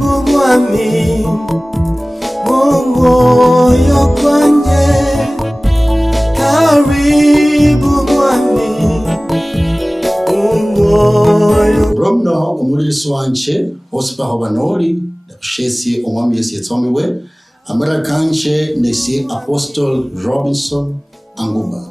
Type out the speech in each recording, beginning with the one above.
Karibu mwami moyo kwanje, karibu mwami moyo. Romno umulisi wanje hosipaho banoli shesi omwami Yesu yetsomiwe amara kanje nesi Apostle Robinson Anguba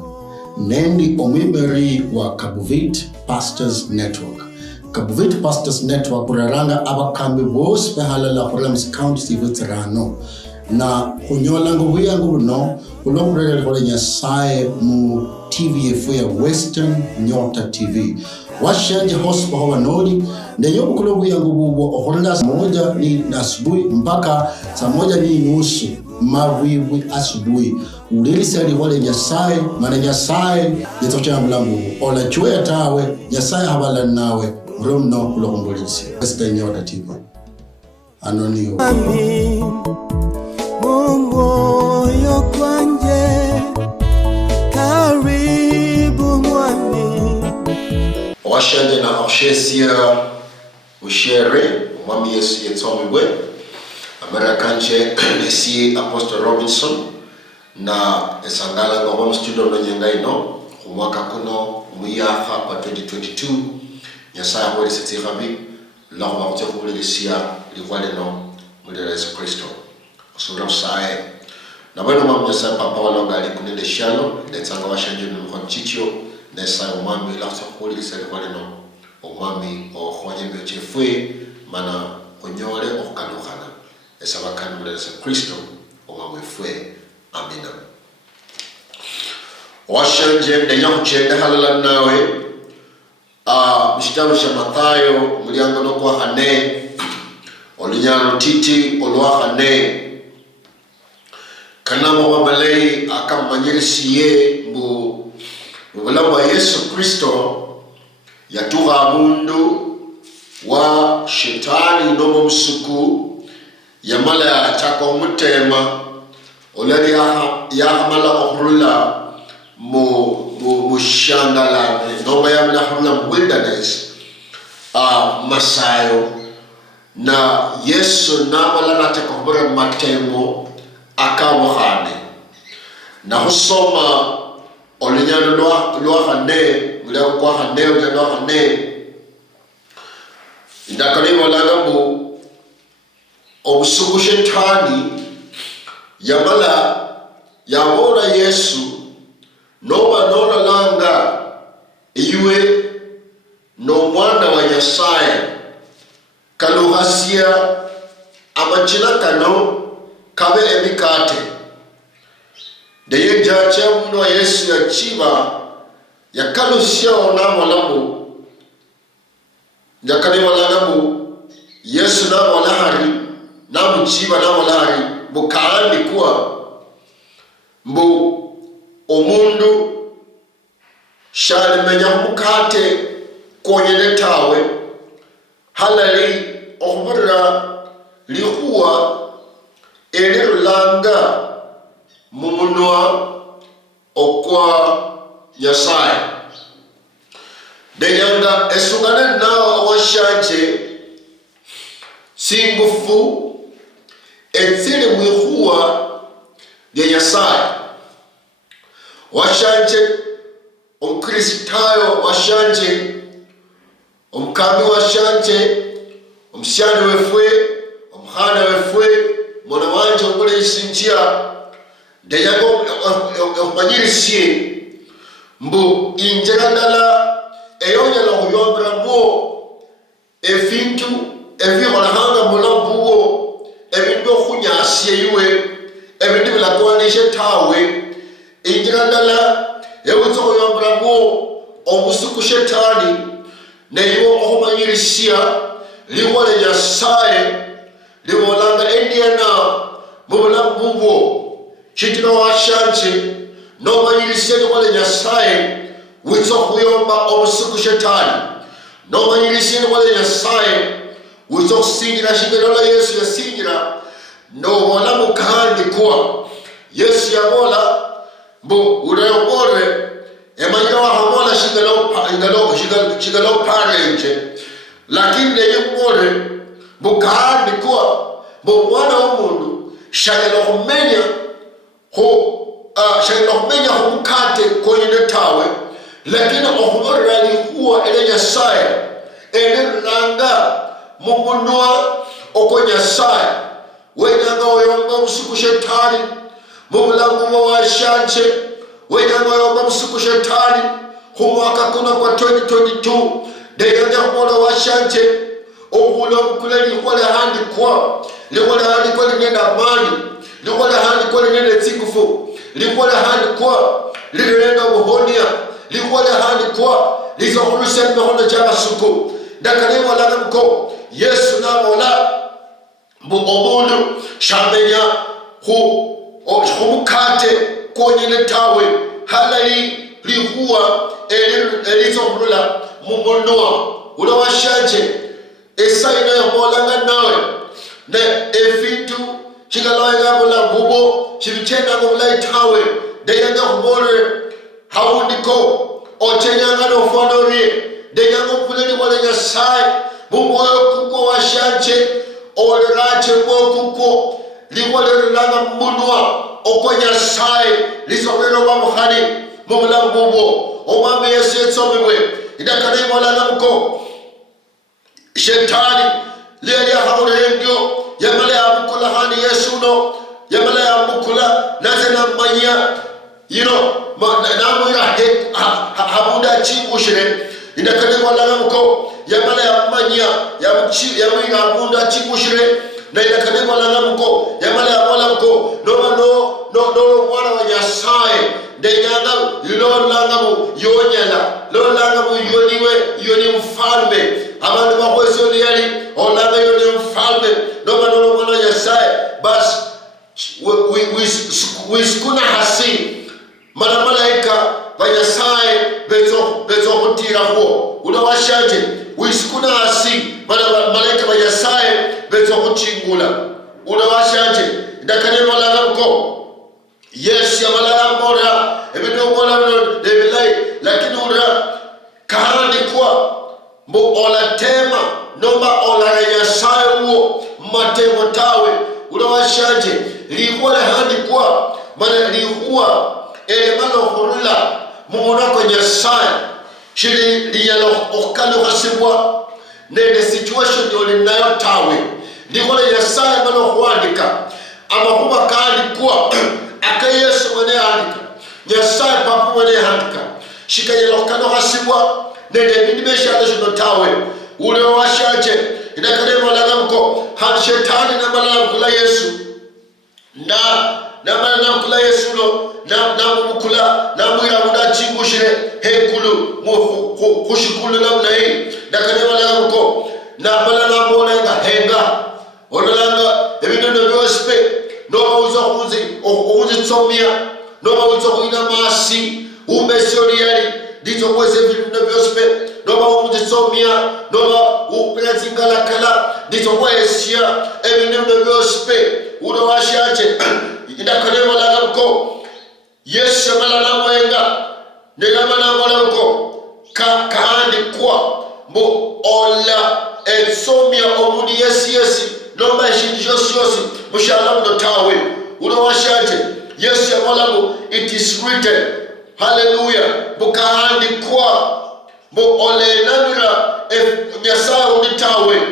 nendi omwiberi wa Kabuvit Pastors Network. Kabuvit Pastors Network uraranga abakambi bose behalala Bulamu County Sivutsirano na kunyola ngubuya ngubuno ulokurele kwa nyasaye mu TV yefu ya Western Nyota TV. Washanje hospa hawa nodi ndenyo kulobu ya ngububo okorenda saa moja ni asubuhi mpaka saa moja ni nusu mawiwi asubuhi. Ulilisali wale nyasaye mana nyasaye yetocha Bulamu ola chwe tawe nyasaye habala nawe romno kulokumbulisi Western Nyota TV anoniyo moyo kwanje, karibu mwami. Washanje na oshesia ushere mwami Yesu yetsomiwe amara kanje nesi Apostle Robinson na esangala ngoma studio no nyengaino kumwaka kuno muyaha pa 2022 nyasaya wali sitirabi la wa kutekulisia liwale no mulera Yesu Kristo sura sae na bwana mwami sa papa walonga alikunende shalo ndetsanga washanje no chicho nesa umami la kutekulisia liwale no umami o khonyembe chefwe mana onyole okanukhana esabakana mulera Yesu Kristo umami fwe amina. Washanje ndenyakuchende halala nawe mshitabu sha Mathayo muliango no kwa hane olinyano titi olwa hane kanama wa malei akamanyirisiye mbu Bulamu wa Yesu Kristo yatuha mundu wa shetani nomo msuku yamala ya chako mutema olari ya hamala ohrula mu shangala noma ya mala hurula wilderness masayo na Yesu namala natakobora matemo akawahane na husoma olinyano lwa hane mula kwa hane lwa hane indakaliwa lagambu obusuku shetani yamala yabona Yesu noba nona langa iwe no mwana wa Nyasaye kaluhasia amachina kano kabe emikate deye jache mno Yesu ya chiba ya kalusia onamo lambu yakani walangabu Yesu na walahari na mchiba na walahari bukaandi kuwa mbu omundu shali menya mukate konyene tawe halali okubura lihuwa elirulanga mumunwa okwa Nyasaye denyanga esungane nao washanje singufu etsili mwihuwa ya Nyasaye washanje omkristayo washanje omkami washanje omshani wefwe omhana wefwe mwana wanje omule isinjia deyago omanyirisie mbu injerandala eyonyala huyombra mo efintu eviholahanga mulambuwo ebindu okhunyasiye iwe ebindu bilakwanishe tawe injirandala ewitso kuyombramo obusuku shetani neyo ohumanyirisia liwale Nyasaye liwolanga endiana mubulamu bubwo chitino washanje nomanyirisia liwale Nyasaye witso kuyomba obusuku shetani nomanyirisia liwale Nyasaye witso kusingira shingalola Yesu yasingira nobola mukandi kuwa Yesu yabola mbu urayobore emanyira wahabola shingalo parenje lakini yebore mukandi kuwa bo mwana w'omundu shagala kumenya kumukate konyine tawe lakini okuborera lihuwa ele Nyasaye eliranga mumunwa oko Nyasaye wenyanga oyomba busiku shetani mubulamu washanje wenyanga oyomba busiku shetani kumwaka kuna kwa 2022 deyanga kumola washanje obula mukule likwale handi kwa likwale handi kwa lingenda amani likwale handi kwa lingenda tsikufu likwale handi kwa lirenda buhonia likwale handi kwa lizohuruse mbehono jaba suku dakanemo lana mko Yesu na mola omundu shamenya kumukate konyine tawe halali lihuwa elizohurula mumunwa ulawashanje esaino ya molanga nawe ne efitu chikaloega bola bubo chibichenda bola itawe deyanga kubore haundiko ochenyanga no fonori deyanga kuleni wala Nyasaye bumoyo kuko washanje olerache kuko liwale langa munwa oko Nyasaye lisobero bamuhani mumula bubo omame Yesu etsomiwe idakane molanga mko shetani lele haurengyo yamale amukula hani Yesu no yamale amukula nazena manya namwira habuda chikushire indakane molanga mko yamale amanya yamwira habuda chikushire na indakane molanga mko yamale amola mko no mwana wa Nyasaye deyanga lolanga mu yonyela lolanga mu yoni mfalme abantu bakweso liyali olanga yoni mfalme noma mwana wa Nyasaye bas wiskuna hasi malaika wa Nyasaye bezo kutira huo unawashaje wiskuna hasi malaika wa Nyasaye bezo kuchingula unawashaje ndakane molanga mko yes ya malala mbora ebido mbora debilai lakini ura kahandi kwa mbo olatema nomba ola Nyasaye uo matemo tawe unawashaje lihuwa handi kwa mana lihuwa elemano hurula mumonako Nyasaye shili liyalo okalo hasibwa nende situation yoli nayo tawe lihuwa Nyasaye mano huandika ama huwa kahandi kwa aka Yesu mwane handika Nyasaye papu mwane handika shika yelokano hasibwa nende bindimesha adesho tawe ule washaje inakanema lagamko han shetani na malamkula Yesu na malamkula Yesu no na mukula na mwira muda chingushire hekulu kushikulu na mnai inakanema lagamko na malamko nga henga onalanga ebinono byospe noma Khumwitsomie noma uzokuina masi umesoriali ndizokweze vindu byospe noma Khumwitsomie noma upelazingala kala ndizokwesia ebindu byospe unawashaje indakanemo lagamko Yesu malala mwenga negamana molamko kahandi kwa mbo ola etsomia omudi yesi noma shindishosi mushala mdotawe unawashaje Yesu ya molango it is written hallelujah bukahandi kwa bo ole namira Nyasaye uditawe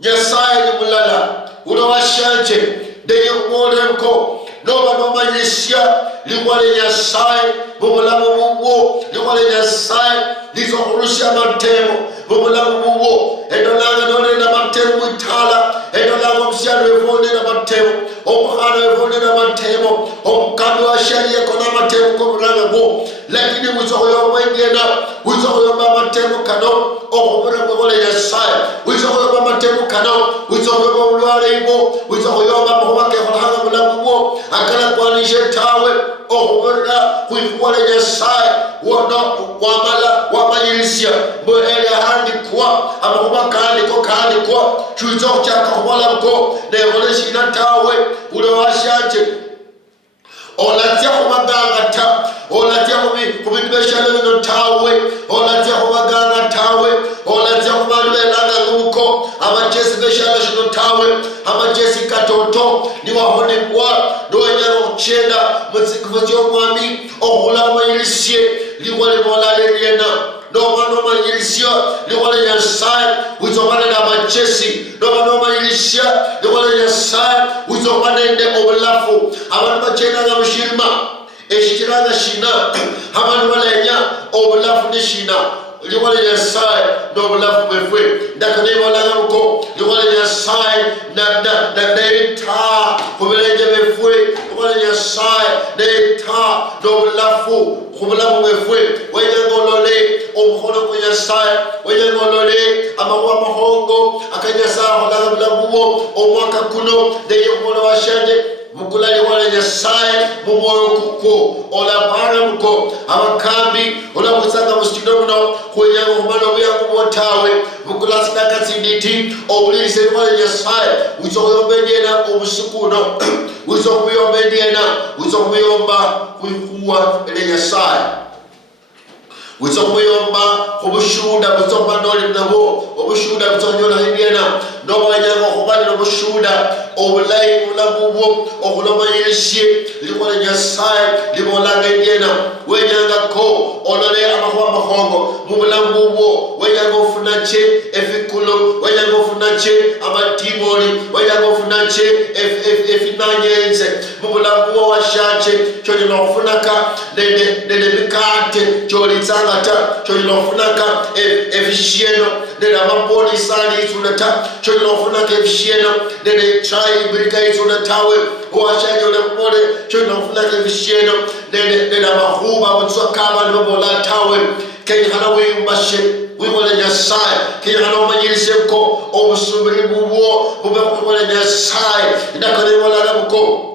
Nyasaye ni mulala unawashaje deye kumoremko noma yesya liwale Nyasaye bumulamu muwo liwale Nyasaye lizohurusha matemo bumulamu muwo endolanga nonena matemo mwitala endolanga msyalo evone na matemo omuhana evone na matemo omukambi wa sharia kona matemo kumulanga go lakini wizohoyo mwengena wizohoyo matemo kano okubura mwole Nyasaye wizohoyo matemo kano wizohoyo mwulwale ibo wizohoyo mwake hulanga mulamu wo akala kwanishe tawe okubura kuikwale Nyasaye wamanyirisia mwele handi kwa amakuba kandi kwa chuizo chaka kumala mko nevoleshi na tawe ulewashaje olatia kumaganga ta olatia kumibesha leno tawe olatia kumaganga tawe olatia kumalwe langa nguko ama amachesi beshala shino tawe amachesi katoto ni wahone kwa donya ochenda mutsikuvyo mwami ohulama ilisye liwale molale liena noma ilisya liwale ya sai wizomane na machesi noma ilisya liwale ya sai wizomane nde obulafu abantu bachena na mushirima eshikirana shina abantu balenya obulafu ni shina liwale ya sai nobulafu befwe ndakane wala ko liwale ya sai na data kubelenje befwe liwale ya sai data nobulafu kubulamu befwe wenyangolole omukhono kwa sai wenyangolole amawa mahongo akanyasa hola bulabuwo omwaka kuno ndeye kumono washanje mukulali wale nyasaye mumoyo kuko ola para muko abakambi ola musanga musitinono kwenyango humano byangu botawe mukulasika katsinditi obulise wale nyasaye uzoyombendena obusukuno uzokuyombendena uzokuyomba kuikuwa ele nyasaye uzokuyomba obushuda buzomba noli nabo obushuda buzonyola hibyena nobanyanga khubali nobushuda obulayi bulabubo okuloma yelishye likhole nyasaye libolanga ebyena wenyanga ko olole amakhwa makhongo mubulabubo wenyanga ofunache efikulo wenyanga ofunache amadimoni wenyanga ofunache efinanyenze mubulabubo washache chonyola ofunaka nende mikate cholitsanga chonyola ofunaka efishieno nende amaboni sali isunata chonyola ofunaka efishieno nende chai birika isunatawe washaje olekubole chonyola ofunaka efishieno nende amahuba mutswakaba nibobola tawe kenyana weyumbashe wibole nyasaye kenyana omanyilise ko obusubiri bubwo bube kubole nyasaye ndakanebola buko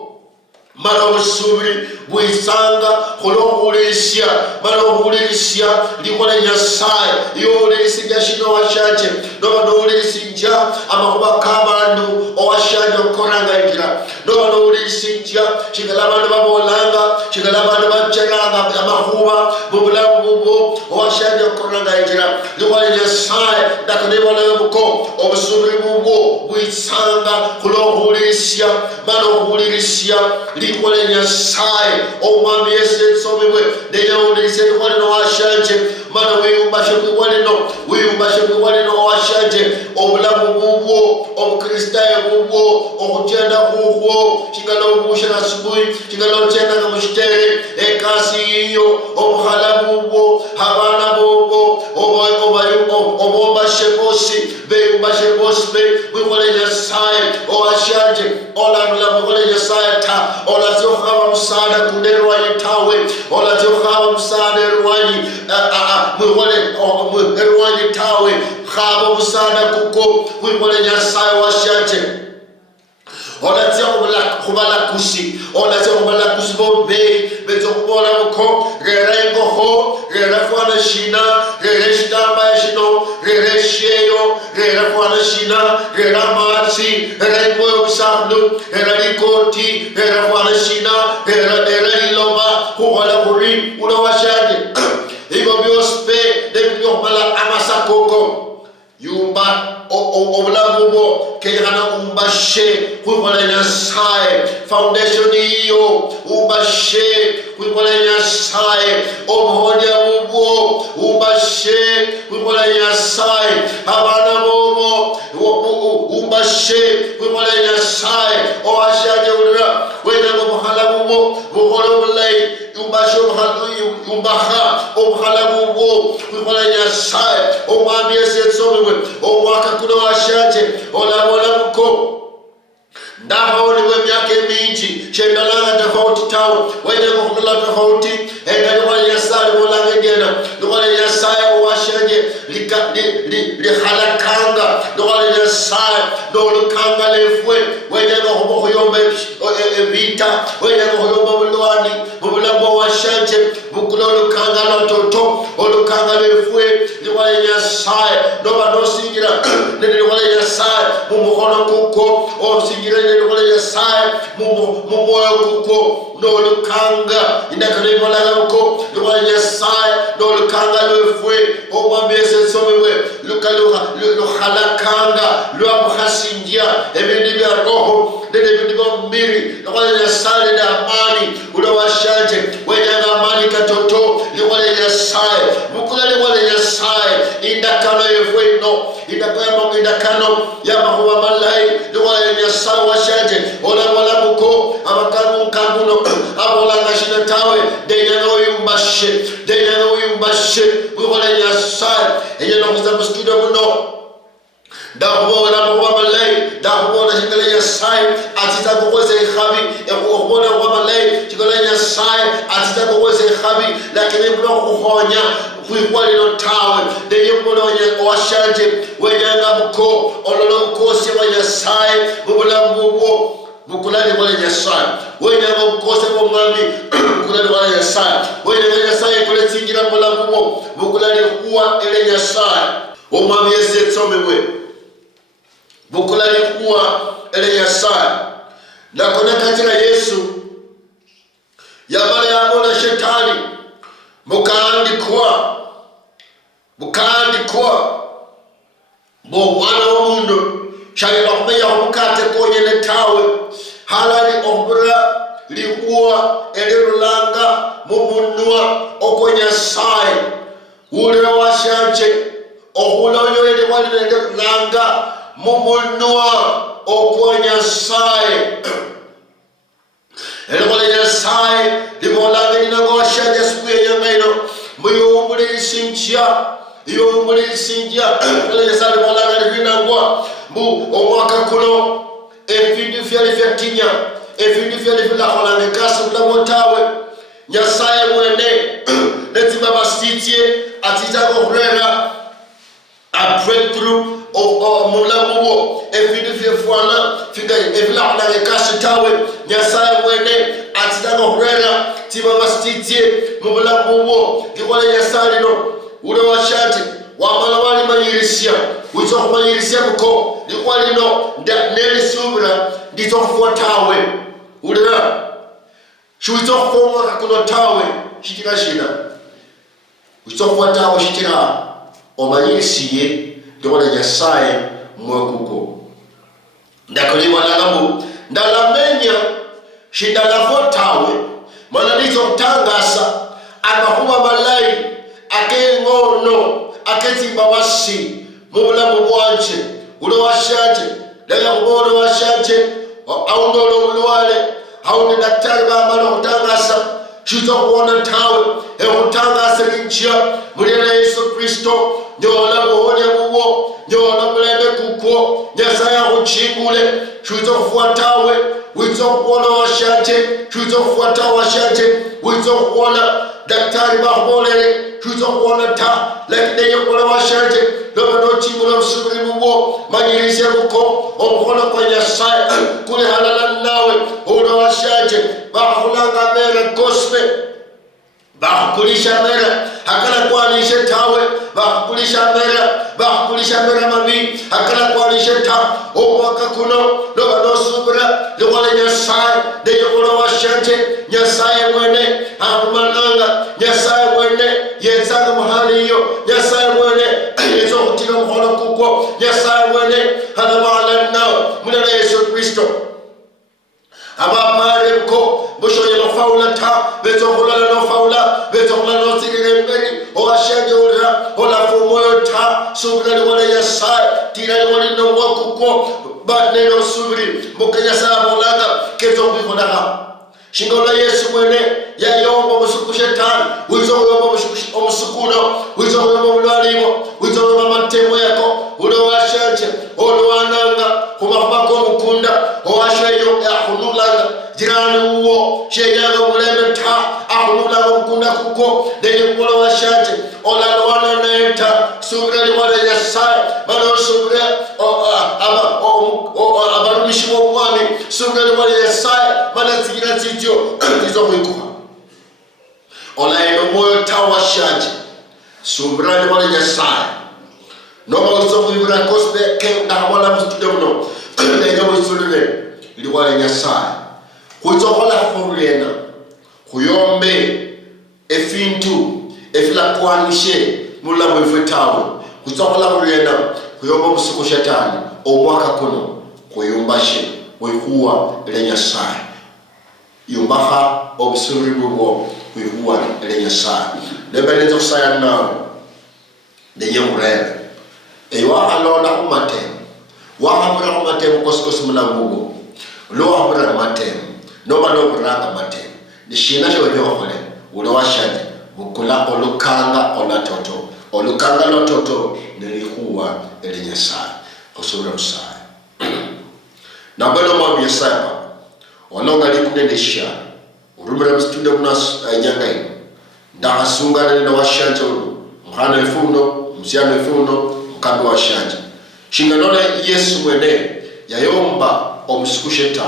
mara obusubiri bwisanga kholohulisya mara ohulisya likole nyasaye yohulisya shino washaje noba nohulisya amahuba kabandu owashaje okoranga njira noba nohulisya shigala bandu babolanga shigala bandu bachelanga amahuba mubulamu bubwo owashaje okoranga njira likole nyasaye ndakanebola buko obusubiri bubwo bwisanga kholohulisya mara ohulisya likole nyasaye omwami yesu etsomewe neyawulise likwali no washanje mana weyumbashe kwikwali no washanje obulamu bubwo obukristaye bubwo okutenda bubwo kingala obusha nasubuhi kingala ochenda nga mushitere ekasi iyo obuhala bubwo habana bubwo obombashe bosi beyumbashe bosi wikwali nyasaye owashanje olanula wikwali nyasaye ta olazio khaba musada kunerwanyi tawe olazio khaba musada erwanyi erwanyi tawe khaba musada kuko wikwali nyasaye washanje olazio khubalakusi olazio khubalakusi bombe bezokubola buko gerengo ho gerafwana shina gereshitamba shino geresheyo gerafwana shina geramatsi gerengo usablu geralikoti gerafwana shina geraliloba kuhola buri unawashaje hivyo byospe debyo mala amasakoko yumba obulamubo kenyana umbashe kwikwala nyasaye foundation iyo umbashe kwikwala nyasaye omuhonya bubwo umbashe kwikwala nyasaye abana bobo umbashe kwikwala nyasaye owashaje ulira wena muhala bubwo buholo bulay umbashe umbaha omuhala bubwo kwikwala nyasaye omwami yesetsomewe omwaka kuno washaje olabona muko ndahaoni wemyaka mingi shendalanga tofauti tawe wene kuhunula tofauti engali nyasaye bolangegena ndukwale nyasaye owashaje lihalakanga ndukwale nyasaye nolukanga lefwe wene kuhuyomba evita wene kuhuyomba bulwani mubulamu washaje bukulolukanga lototo olukanga lefwe ndukwale nyasaye noba nosingira ndukwale nyasaye mumuhono kuko osingira ndukwale nyasaye mumoyo kuko nolukanga indakanebolaga kuko ndukwale nyasaye nolukanga lefwe omwami yesu somewe luhalakanga lwamuhasinjia ebintu bya roho nende ebintu bya mubiri likhole Nyasaye nende amani ulowashanje wenyanga amani katoto likhole Nyasaye mukula likhole Nyasaye indakano yefwe ino indakano yamahuwa malayi likhole Nyasaye washanje ola muko abakamu kambuno abolanga shina tawe denyanga uyumbashe likhole Nyasaye enyana kuza mustudio muno dakubona kwamalay dakubona shikala Nyasaye atita kukweze ikhabi ekubona kwamalay shikala Nyasaye atita kukweze ikhabi lakini mlo kuhonya kuikwalilo tawe denye kubona washanje wenyanga muko ololo mkosi wa Nyasaye Bulamu mukulani wale Nyasaye wenyanga mkose kwa mwami mukulani wale Nyasaye wenyanga Nyasaye kule tingira Bulamu mukulani kuwa ele Nyasaye omwami Western bukulali kuwa ele Nyasaye nakona katika Yesu yamala yabona shetani mukaandikwa bo mwana w'omundu shayira kumenya omukate konyene tawe halali obura likuwa ele rulanga mumunwa oko Nyasaye ule washanje ohuloyo ele wali nende rulanga mumunwa oko Nyasaye elokole Nyasaye libolanga ninango washanje siku yenyangaino muyumbulisinjia ele Nyasaye libolanga livinangwa mbu omwaka kuno evindu vyali vyatinya evindu vyali vilakholanga kasi Bulamu tawe Nyasaye mwene netima basitie atitako khurera a breakthrough of Bulamu evindu vyefwana figa evilakholanga kasi tawe Nyasaye mwene atitako khurera tima basitie mu Bulamu likhole Nyasaye lino ule washanje wamala wali manyirisia wizo kumanyirisia buko likhwa lino nelisubira ndizo kufuatawe ulera shiwizo kufoma kakuno tawe shitira shina wizo kufuatawe shitira omanyirisiye likhole Nyasaye mwekuko ndakolibwa nalamu ndalamenya shindalafotawe mana ndizo kutangasa amahuba malayi akengono aketimba wasi mubulamu bwanje ulo washanje dala kubona washanje aundolo ulwale aunde daktari bamala kutangasa shizo kuona tawe ekutangasa linjia mulena Yesu Kristo nyola kuhonya bubo nyola mulembe kuko Nyasaye akuchingule shizo kufuatawe wizo kuona washanje shizo kufuata washanje wizo kuona daktari bahbolele shizo kuona ta lakini yokola washanje loba no chimula usubiri mubo manyirisi buko omukono kwa Nyasaye kule halala nawe ulo washanje bahulanga mera gospel bakulisha mera hakala kwanishe tawe bakulisha mera mami hakala kwanishe ta omwaka kuno loba no subira likhole Nyasaye de yokola washanje Nyasaye mwene amananga Nyasaye mwene yetsanga muhali hiyo Nyasaye mwene yezo kutika muhono kuko Nyasaye mwene hanabala nawe mulena Yesu Kristo abapare ko bushoye no faula ta bezo kulala no faula bezo kulala no sigire mberi owashanje ura ola fumoyo ta subira wala Nyasaye tira wala no wakuko banero subiri mukanya sabolaga kezo bikonaha shingola Yesu mwene ya yombo musuku shetani wizo yombo musukuno wizo yombo mulwalibo wizo yombo matemo yako ulo washanje ulo wananga kumafako mukunda owashayo ahululanga jirani uwo sheyaga mulembe ta ahululanga mukunda kuko denye kulo washanje ola wana naeta subira wala Nyasaye bano subira abarumishi wa mwami subira wala Nyasaye mana zigira zityo tizo mwikuha ola eno moyo tawa shanje subira wala Nyasaye noma usofu yura kosbe kenda wala mstudio mno denye wisudire ili wala Nyasaye kuitokola formulena kuyombe efintu efila kwanishe Bulamu ifetawe kutsokola kuyena kuyomba musiku shetani omwaka kuno kuyumbashe kuikuwa elenya sai yumbaha obusuri bugo kuikuwa elenya sai lebelenzo saya nawe denye murebe ewa alona kumatem wahabura kumatem koskos mlangugo lo habura matem no balo buranga matem nishina sho yohole ule washade bukula olukanga olatoto olukanga lototo nilikuwa elenya sai osura sai na bado mwa yesaya olonga likunendesha urumira mstude munas nyangai ndasungana na washanje mhana ifuno msiano ifuno mkambi washanje shinganona Yesu mwene yayomba omusikusheta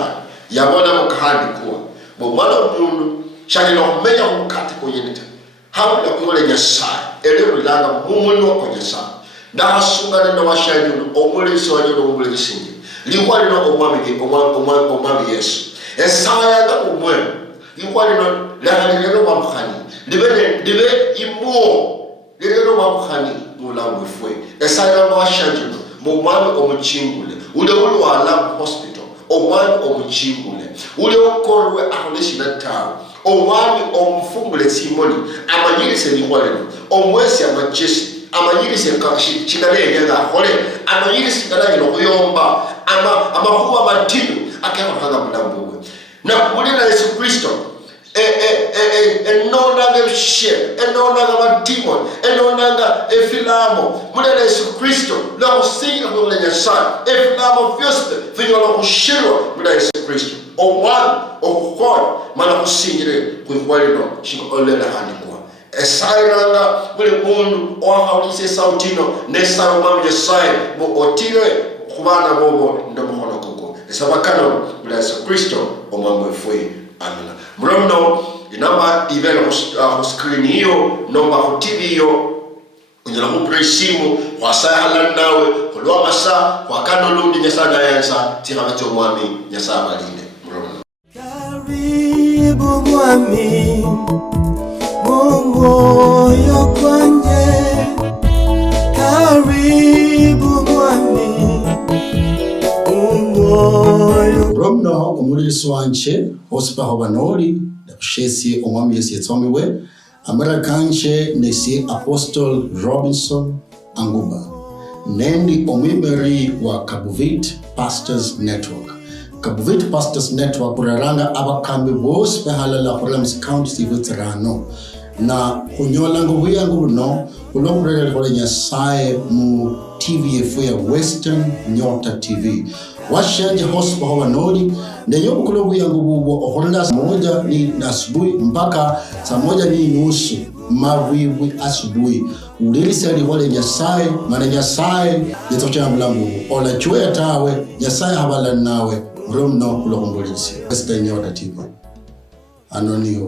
yabona mukahandi kuwa bomwana omundu shakino kumenya kumukati konyenita hawula kuhole nyasai elirulanga mumuno konyasa ndasungana na washanje omulisi wanyono omulisi singi likwali no omwami Yesu esaya nga umwe likwali no lero wamkhani libe imo lero wamkhani Bulamu fwe esaya nga washanje momwami omuchingule ule wala hospital omwami omuchingule ule okorwe aholeshina tawo omwami omfungule simoni amanyirise likwali no omwesi amajesi amanyirise chikale yenga hole amanyirise kala kuyomba amahuwa matino akahanga Bulamu na kulina Yesu Kristo enonanga shit enonanga mademon enonanga efilamo mulina Yesu Kristo la usinga kulenya sana efilamo fyoste finyola kushirwa mulina Yesu Kristo omwana okukona mana kusingire kuikwalino shingo olela handikwa esairanga bule mundu ohaulise sautino nesaro mami Yesaya bo otire kubana bobo ndomohono koko esabakano mulina Yesu Kristo omwamwe fwe amina mrono inamba ivela ku screen hiyo nomba ku TV hiyo unyala kupresimu kwa sahala nawe kulwa masa kwa kano lundi nyasada yansa tirabacho mwami nyasa balinde mrono karibu mwami moyo kwanje karibu mwami moyo Romno omulisi wanje hosipaho banoli ndakushesi omwami Yesu yetsomiwe amara kanche nesi Apostle Robinson Anguba nendi omwiberi wa Kabuvit Pastors Network. Kabuvit Pastors Network uraranga abakambi bose behalala Bulamu County Sivutsirano na kunyola ngubuya ngubuno ulokurele kole nyasaye mu TV efu ya Western Nyota TV washanje hospa hawa noli ndenyo kulobu yangu bubo oholela saa moja ni asubuhi mpaka saa moja ni nusu mawiwi asubuhi ulilisali wale nyasaye mana nyasaye yetocha Bulamu ola chwe tawe nyasaye habala nawe romno kulokumbulisi Western Nyota TV anoniyo